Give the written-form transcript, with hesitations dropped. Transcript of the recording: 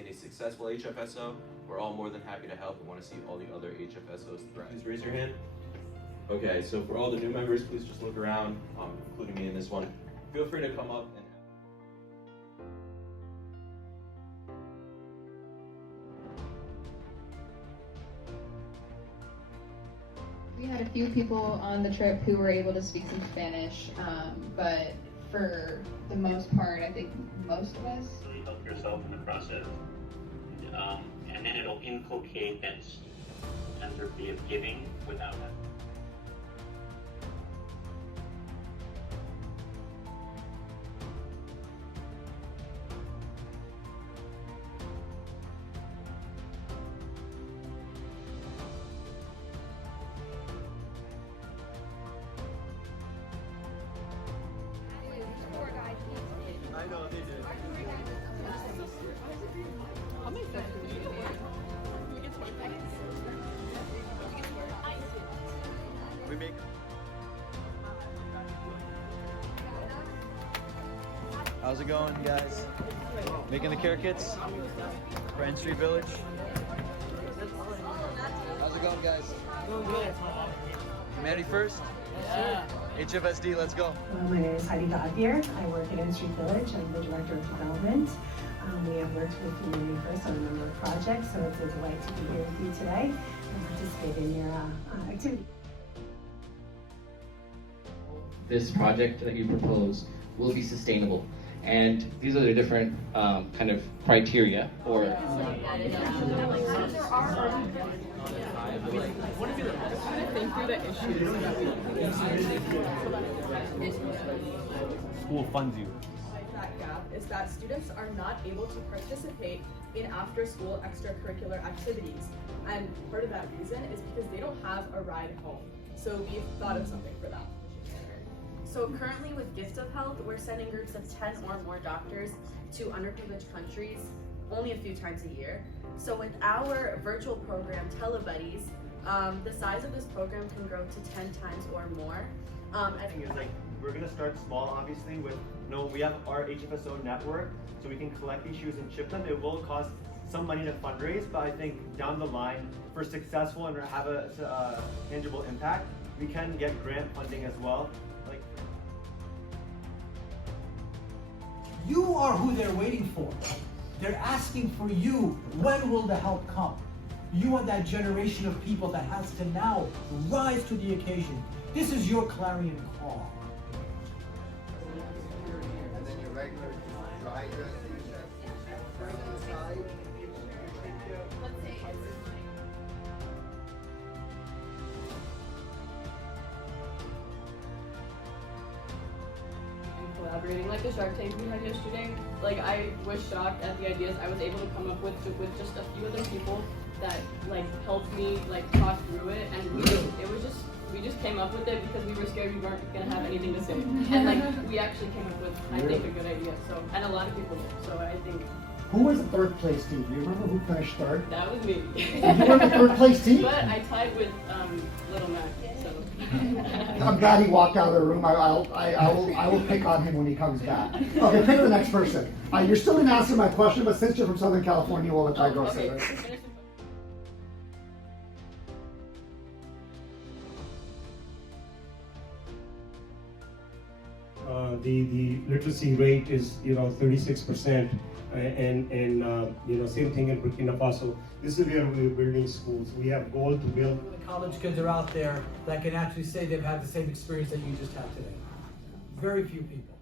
in a successful HFSO, we're all more than happy to help and want to see all the other HFSOs thrive. Please raise your hand. Okay, so for all the new members, please just look around, including me in this one. Feel free to come up and we had a few people on the trip who were able to speak some Spanish, but for the most part, I think most of us. Really help yourself in the process, and then it'll inculcate that entropy of giving without that. I know they did. How many sessions do you need? We make. How's it going, guys? Making the carrot kits? Brand Street Village? How's it going, guys? Doing good. Humanity first? Yeah. HFSD, let's go. My name is Heidi Godbier. I work at N Street Village. I'm the Director of Development. We have worked with Humanity First on a number of projects, so it's a delight to be here with you today and participate in your activity. This project that you propose will be sustainable, and these are the different kind of criteria or Think through the issues that we School funds you. That gap is that students are not able to participate in after-school extracurricular activities, and part of that reason is because they don't have a ride home. So we've thought of something for that. So currently with Gift of Health, we're sending groups of 10 or more doctors to underprivileged countries only a few times a year. So with our virtual program, TeleBuddies, the size of this program can grow to 10 times or more. I think it's like, we're gonna start small, obviously, with, we have our HFSO network, so we can collect these shoes and ship them. It will cost some money to fundraise, but I think down the line, for successful and have a tangible impact, we can get grant funding as well. You are who they're waiting for. They're asking for you. When will the help come? You are that generation of people that has to now rise to the occasion. This is your clarion call. And then your regular dry dress collaborating like the Shark Tank we had yesterday. Like, I was shocked at the ideas I was able to come up with just a few other people that like helped me like talk through it, and we just came up with it because we were scared we weren't gonna have anything to say, and like we actually came up with I think a good idea. So, and a lot of people did. So I think. Who was the third place team? Do you remember who finished third? That was me. You were the third place team? But I tied with Little Mac, so. I'm glad he walked out of the room. I will pick on him when he comes back. Okay, pick the next person. You're still going to answer my question, but since you're from Southern California, we'll let that go. Okay. The literacy rate is 36%, and same thing in Burkina Faso. This is where we're building schools. We have goal to build. The college kids are out there that can actually say they've had the same experience that you just had today. Very few people.